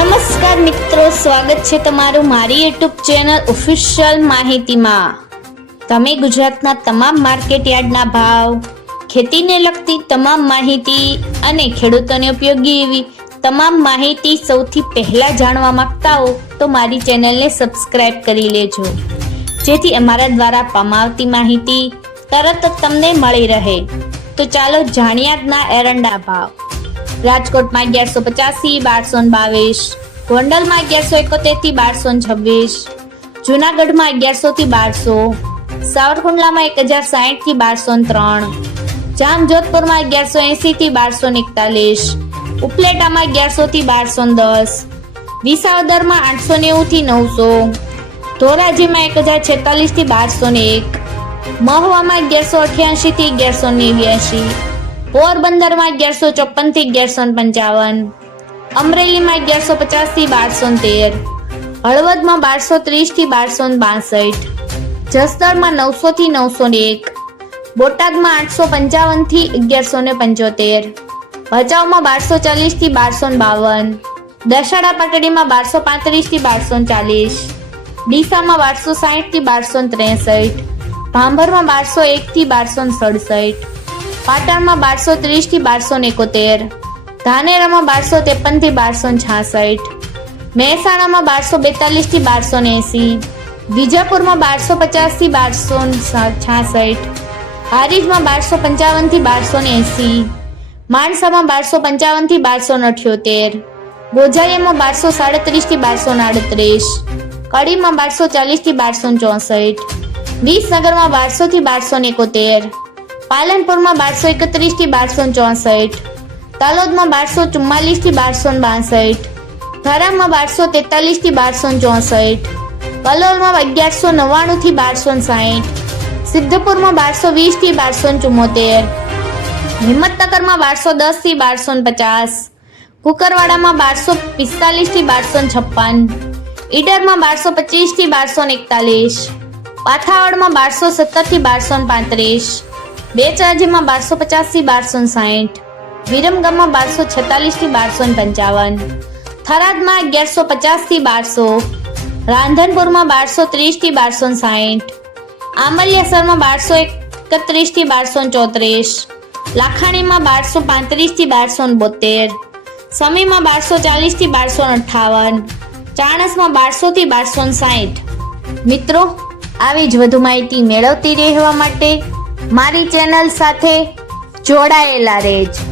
નમસ્કાર મિત્રો, સ્વાગત છે તમારું મારી યુટ્યુબ ચેનલ ઓફિશિયલ માહિતીમાં। તમે ગુજરાતના તમામ માર્કેટ યાર્ડના ભાવ, ખેતીને લગતી તમામ માહિતી અને ખેડૂતોને ઉપયોગી એવી તમામ માહિતી સૌથી પહેલા જાણવા માંગતા હો તો મારી ચેનલને સબસ્ક્રાઇબ કરી લેજો, જેથી અમારા દ્વારા આપવામાં આવતી માહિતી તરત જ તમને મળી રહે। તો ચાલો જાણીએ આજના એરંડા ભાવ। રાજકોટમાં 1185 1222, ગોંડલમાં 1171 1226, જૂનાગઢમાં 1100 1200, સાવરકુંડલામાં 1060 1203, જામજોધપુરમાં 1180 1241, ઉપલેટામાં 1100 1210, વિસાવદરમાં 890 900, ધોરાજીમાં 1046 1201, મહુવામાં 1188 1189, પોરબંદરમાં 1154 1155, અમરેલીમાં 1150 1213, હળવદમાં 1230 1262, જસદણમાં 900 901, બોટાદમાં 855 1175, ભચાઉમાં 1240 1252, દશાડા પાટડીમાં 1235 1240, ડીસામાં 1260 1263, ભાંભરમાં 1201 1267, પાટણમાં 1230 1271, ધાનેરામાં 1253 1266, મહેસાણામાં 1242 1280, વિજાપુરમાં 1250 1266, હારીજમાં 1255 1280, માણસામાં 1255 1278, ગોજાઈયામાં 1237 1238, કડીમાં 1240 1264, વિસનગરમાં 1200 1271, પાલનપુરમાં 1231 1264, તલોદમાં 1244 1262, થરામાં 1243 1264, કલોલમાં 1199 1260, સિદ્ધપુરમાં 1220 1274, હિંમતનગરમાં 1210 1250, કુકરવાડામાં 1245 1256, ઈડરમાં 1225 1241, પાથાવડમાં 1217 1235, બેચરાજીમાં 1250 1260, વિરમગામમાં 1246 1255, થરાદમાં 1150 1200, રાંધનપુરમાં 1230 1260, આમલિયાસરમાં 1231 1234, લાખાણીમાં 1235 1272, સમીમાં 1240 1258, ચાણસમાં 1200 1260। મિત્રો, આવી જ વધુ માહિતી મેળવતી રહેવા માટે મારી ચેનલ સાથે જોડાયેલા રહેજો।